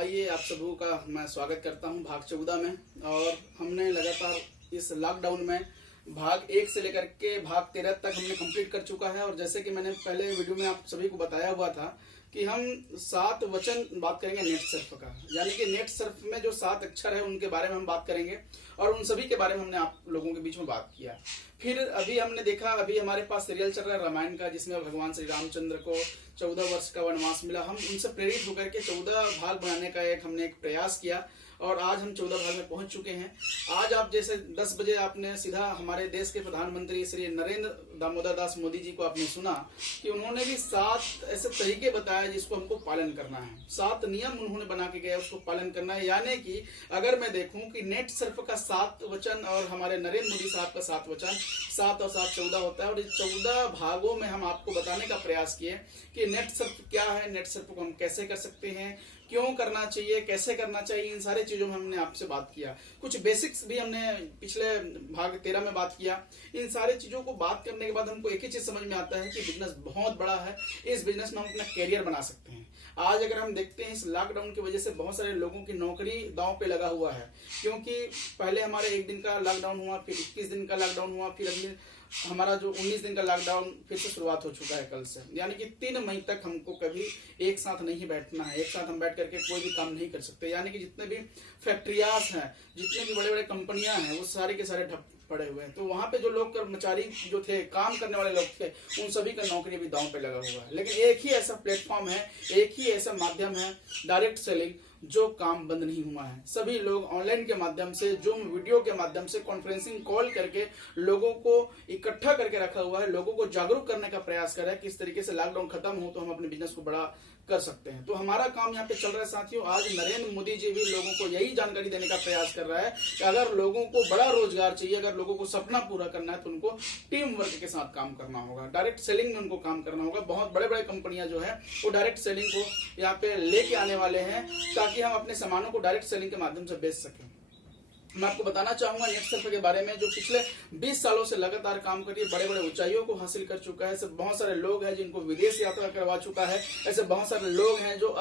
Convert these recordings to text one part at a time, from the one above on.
आइए आप सबों का मैं स्वागत करता हूं भाग 14 में। और हमने लगातार इस लॉकडाउन में भाग 1 से लेकर के भाग 13 तक हमने कंप्लीट कर चुका है। और जैसे कि मैंने पहले वीडियो में आप सभी को बताया हुआ था कि हम 7 वचन बात करेंगे नेट सर्फ का, यानी कि नेट सर्फ में जो 7 अक्षर है उनके बारे में हम बात करेंगे और उन सभी के बारे में हमने आप लोगों के बीच में बात किया। फिर अभी हमने देखा, अभी हमारे पास सीरियल चल रहा है रामायण का, जिसमें भगवान श्री रामचंद्र को 14 वर्ष का वनवास मिला। हम उनसे प्रेरित होकर के 14 भाग बनाने का हमने एक प्रयास किया और आज हम 14 भाग में पहुंच चुके हैं। आज आप जैसे 10 बजे आपने सीधा हमारे देश के प्रधानमंत्री श्री नरेंद्र दामोदर दास मोदी जी को आपने सुना कि उन्होंने भी 7 ऐसे तरीके बताए जिसको हमको पालन करना है। 7 नियम उन्होंने बना के गए, उसको पालन करना है। यानी कि अगर मैं देखूं कि नेट सर्फ का 7 वचन और हमारे नरेंद्र मोदी साहब का 7 वचन, 7 और 7 14 होता है। और इस 14 भागों में हम आपको बताने का प्रयास किए कि नेट सर्फ क्या है, नेट सर्फ को हम कैसे कर सकते हैं, क्यों करना चाहिए, कैसे करना चाहिए, इन सारे चीजों में हमने आपसे बात किया। कुछ बेसिक्स भी हमने पिछले भाग 13 में बात किया। इन सारे चीजों को बात करने के बाद हमको एक ही चीज समझ में आता है कि बिजनेस बहुत बड़ा है, इस बिजनेस में हम अपना कैरियर बना सकते हैं। आज अगर हम देखते हैं इस लॉकडाउन की वजह से बहुत सारे लोगों की नौकरी दांव पे लगा हुआ है, क्योंकि पहले हमारे 1 दिन का लॉकडाउन हुआ, फिर 21 दिन का लॉकडाउन हुआ, फिर अभी हमारा जो 19 दिन का लॉकडाउन फिर से शुरुआत हो चुका है कल से। यानी कि 3 मई तक हमको कभी एक साथ नहीं बैठना है, एक साथ हम बैठ करके कोई भी काम नहीं कर सकते। यानी कि जितने भी फैक्ट्रियाज हैं, जितने भी बड़े बड़े कंपनियां हैं, वो सारे के सारे ठप पड़े हुए हैं। तो वहां पे जो लोग कर्मचारी जो थे, काम करने वाले लोग थे, उन सभी का नौकरी भी दांव पे लगा हुआ है। लेकिन एक ही ऐसा प्लेटफॉर्म है, एक ही ऐसा माध्यम है डायरेक्ट सेलिंग, जो काम बंद नहीं हुआ है। सभी लोग ऑनलाइन के माध्यम से, जूम वीडियो के माध्यम से, कॉन्फ्रेंसिंग कॉल करके लोगों को इकट्ठा करके रखा हुआ है, लोगों को जागरूक करने का प्रयास कर रहा है। किस तरीके से लॉकडाउन खत्म हो तो हम अपने बिजनेस को बड़ा कर सकते हैं। तो हमारा काम यहाँ पे चल रहा है साथियों। आज नरेंद्र मोदी जी भी लोगों को यही जानकारी देने का प्रयास कर रहा है कि अगर लोगों को बड़ा रोजगार चाहिए, अगर लोगों को सपना पूरा करना है, तो उनको टीम वर्क के साथ काम करना होगा, डायरेक्ट सेलिंग में उनको काम करना होगा। बहुत बड़े बड़े कंपनियां जो है वो डायरेक्ट सेलिंग को यहाँ पे लेके आने वाले हैं, ताकि हम अपने सामानों को डायरेक्ट सेलिंग के माध्यम से बेच सकें। मैं आपको बताना चाहूंगा नेट सर्फ के बारे में, जो पिछले 20 सालों से लगातार काम करके बड़े बड़े ऊंचाइयों को हासिल कर चुका है। ऐसे बहुत सारे लोग हैं जिनको विदेश यात्रा करवा चुका है। ऐसे बहुत सारे लोग हैं जो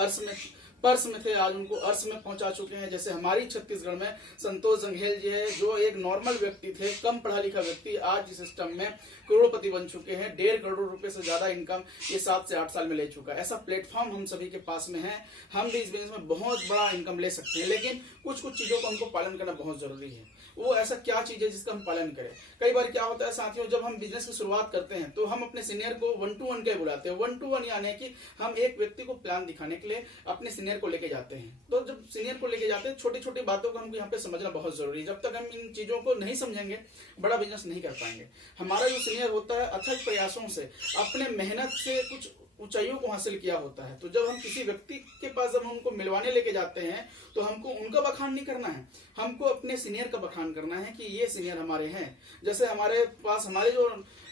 पर्स में थे, आज उनको अर्श में पहुंचा चुके हैं। जैसे हमारी छत्तीसगढ़ में संतोष जंघेल जी है, जो एक नॉर्मल व्यक्ति थे, कम पढ़ा लिखा व्यक्ति, आज इस सिस्टम में करोड़पति बन चुके हैं। 1.5 करोड़ रुपए से ज्यादा इनकम ये 7 से 8 साल में ले चुका है। ऐसा प्लेटफॉर्म हम सभी के पास में है। हम भी इस बिजनेस में बहुत बड़ा इनकम ले सकते हैं, लेकिन कुछ चीजों को हमको पालन करना बहुत जरूरी है। वो ऐसा क्या चीज है जिसका हम पालन करें। कई बार क्या होता है साथियों, जब हम बिजनेस की शुरुआत करते हैं तो हम अपने सीनियर को 1 to 1 के बुलाते हैं। 1 to 1 यानी कि हम एक व्यक्ति को प्लान दिखाने के लिए अपने सीनियर को लेके जाते हैं। तो जब सीनियर को लेके जाते हैं, छोटी छोटी बातों को हमको यहाँ पे समझना बहुत जरूरी है। जब तक हम इन चीजों को नहीं समझेंगे, बड़ा बिजनेस नहीं कर पाएंगे। हमारा जो सीनियर होता है अथक प्रयासों से, अपने मेहनत से कुछ ऊंचाइयों को हासिल किया होता है। तो जब हम किसी व्यक्ति के पास जब हम उनको मिलवाने लेके जाते हैं, तो हमको उनका बखान नहीं करना है, हमको अपने सीनियर का बखान करना है कि ये सीनियर हमारे हैं। जैसे हमारे पास हमारे जो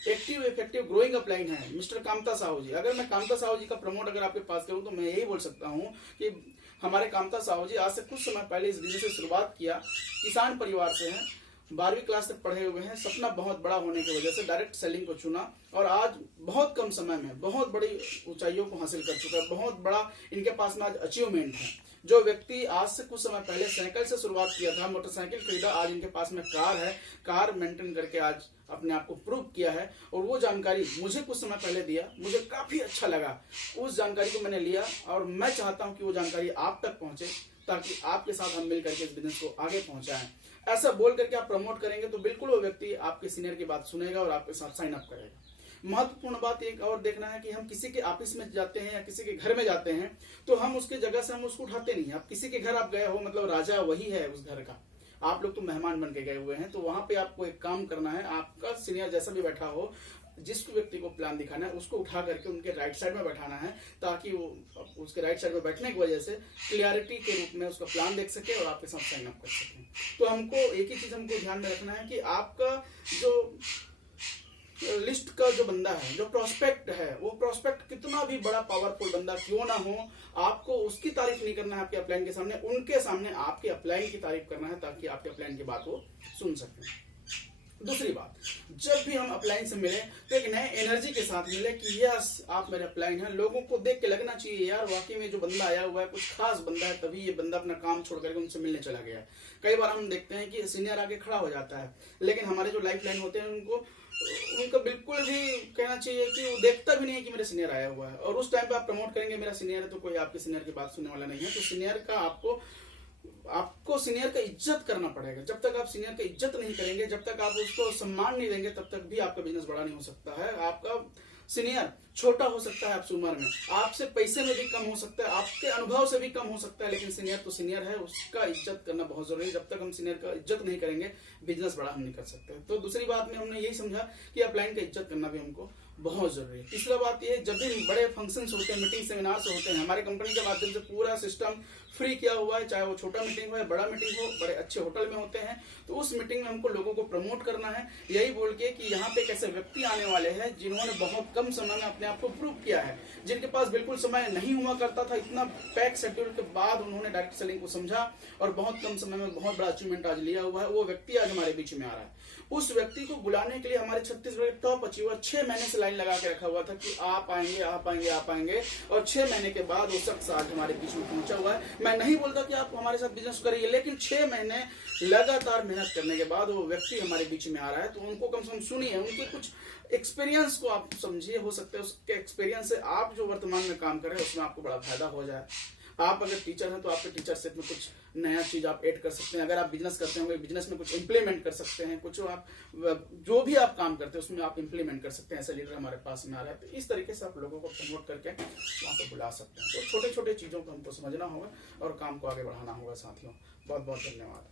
एक्टिव इफेक्टिव ग्रोइंग अपलाइन है मिस्टर कामता साहू जी, अगर मैं कामता साहू जी का प्रमोट अगर आपके पास करूं तो मैं यही बोल सकता हूं कि हमारे कामता साहू जी आज से कुछ समय पहले इस बिजनेस से शुरुआत किया, किसान परिवार से हैं, 12वीं क्लास तक पढ़े हुए हैं। सपना बहुत बड़ा होने की वजह से डायरेक्ट सेलिंग को चुना और आज बहुत कम समय में बहुत बड़ी ऊंचाइयों को हासिल कर चुका है। बहुत बड़ा इनके पास में आज अचीवमेंट है। जो व्यक्ति आज से कुछ समय पहले साइकिल से शुरुआत किया था, मोटरसाइकिल खरीदा, आज इनके पास में कार है, कार मेंटेन करके आज अपने आप को प्रूव किया है। और वो जानकारी मुझे कुछ समय पहले दिया, मुझे काफी अच्छा लगा। उस जानकारी को मैंने लिया और मैं चाहता हूं कि वो जानकारी आप तक पहुंचे, ताकि आपके साथ हम मिल करके इस बिजनेस को आगे पहुंचाएं। ऐसा बोल करके आप प्रमोट करेंगे तो बिल्कुल वो व्यक्ति आपके सीनियर की बात सुनेगा और आपके साथ साइन अप करेगा। महत्वपूर्ण बात एक और देखना है कि हम किसी के ऑफिस में जाते हैं या किसी के घर में जाते हैं तो हम उसके जगह से हम उसको उठाते नहीं। आप किसी के घर आप गए हो, मतलब राजा वही है उस घर का, आप लोग तो मेहमान बन के गए हुए हैं। तो वहां पे आपको एक काम करना है, आपका सीनियर जैसा भी बैठा हो, जिस व्यक्ति को प्लान दिखाना है उसको उठा करके उनके राइट साइड में बैठाना है, ताकि वो उसके राइट साइड में बैठने की वजह से क्लियरिटी के रूप में उसका प्लान देख सके और आपके साथ साइन अप कर सके। तो हमको एक ही चीज हमको ध्यान में रखना है कि आपका जो लिस्ट का जो बंदा है, जो प्रोस्पेक्ट है, वो प्रोस्पेक्ट कितना भी बड़ा पावरफुल बंदा क्यों ना हो, आपको उसकी तारीफ नहीं करना है आपके अपलाइन के सामने, उनके सामने आपके अपलाइन की तारीफ करना है, ताकि आपके अपलाइन की बात वो सुन सके। दूसरी बात, जब भी हम अपलाइन से मिले तो एक नए एनर्जी के साथ मिले कि यस आप मेरे अपलाइन हैं। लोगों को देख के लगना चाहिए यार वाकई में जो बंदा आया हुआ है कुछ खास बंदा है, तभी ये बंदा अपना काम छोड़ करके उनसे मिलने चला गया है। कई बार हम देखते हैं कि सीनियर आके खड़ा हो जाता है, लेकिन हमारे जो लाइफ लाइन होते हैं उनका बिल्कुल भी कहना चाहिए कि वो देखता भी नहीं है कि मेरा सीनियर आया हुआ है। और उस टाइम पे आप प्रमोट करेंगे मेरा सीनियर है, तो कोई आपके सीनियर की बात सुनने वाला नहीं है। तो सीनियर का आपको सीनियर का इज्जत करना पड़ेगा। जब तक आप सीनियर का इज्जत नहीं करेंगे, जब तक आप उसको सम्मान नहीं देंगे, तब तक भी आपका बिजनेस बड़ा नहीं हो सकता है। आपका सीनियर छोटा हो सकता है आपसे उम्र में, आपसे पैसे में भी कम हो सकता है, आपके अनुभव से भी कम हो सकता है, लेकिन सीनियर तो सीनियर है, उसका इज्जत करना बहुत जरूरी है। जब तक हम सीनियर का इज्जत नहीं करेंगे, बिजनेस बड़ा हम नहीं कर सकते। तो दूसरी बात में हमने यही समझा कि अपलाइन का इज्जत करना भी हमको बहुत जरूरी है। तीसरा बात यह, जब भी बड़े फंक्शंस होते हैं, मीटिंग सेमिनार्स होते हैं, हमारे कंपनी के माध्यम से पूरा सिस्टम फ्री किया हुआ है, चाहे वो छोटा मीटिंग हो या बड़ा मीटिंग हो, बड़े अच्छे होटल में होते हैं। तो उस मीटिंग में हमको लोगों को प्रमोट करना है, यही बोल के कि यहाँ पे कैसे व्यक्ति आने वाले हैं जिन्होंने बहुत कम समय में अपने आप को प्रूव किया है, जिनके पास बिल्कुल समय नहीं हुआ करता था। इतना पैक शेड्यूल के बाद उन्होंने डायरेक्ट सेलिंग को समझा और बहुत कम समय में बहुत बड़ा अचीवमेंट आज लिया हुआ है। वो व्यक्ति आज हमारे बीच में आ रहा है। उस व्यक्ति को बुलाने के लिए हमारे छत्तीसगढ़ के टॉप अचीवर 6 महीने से लाइन लगा के रखा हुआ था कि आप आएंगे आप आएंगे आप आएंगे, और 6 महीने के बाद वो शख्स आज हमारे बीच में पहुंचा हुआ है। मैं नहीं बोलता कि आप हमारे साथ बिजनेस करिए, लेकिन 6 महीने लगातार मेहनत करने के बाद वो व्यक्ति हमारे बीच में आ रहा है। तो उनको कम से कम सुनिए, उनके कुछ एक्सपीरियंस को आप समझिए। हो सकता है उसके एक्सपीरियंस से आप जो वर्तमान में काम कर रहे हैं उसमें आपको बड़ा फायदा हो जाए। आप अगर टीचर हैं तो आपके टीचर सेट में कुछ नया चीज आप ऐड कर सकते हैं। अगर आप बिजनेस करते होंगे, बिजनेस में कुछ इंप्लीमेंट कर सकते हैं, कुछ आप जो भी आप काम करते हैं उसमें आप इंप्लीमेंट कर सकते हैं। ऐसे लीडर हमारे पास में आ रहा है, तो इस तरीके से आप लोगों को प्रमोट करके वहां पर बुला सकते हैं। तो छोटे छोटे चीजों को हमको समझना होगा और काम को आगे बढ़ाना होगा साथियों। बहुत बहुत धन्यवाद।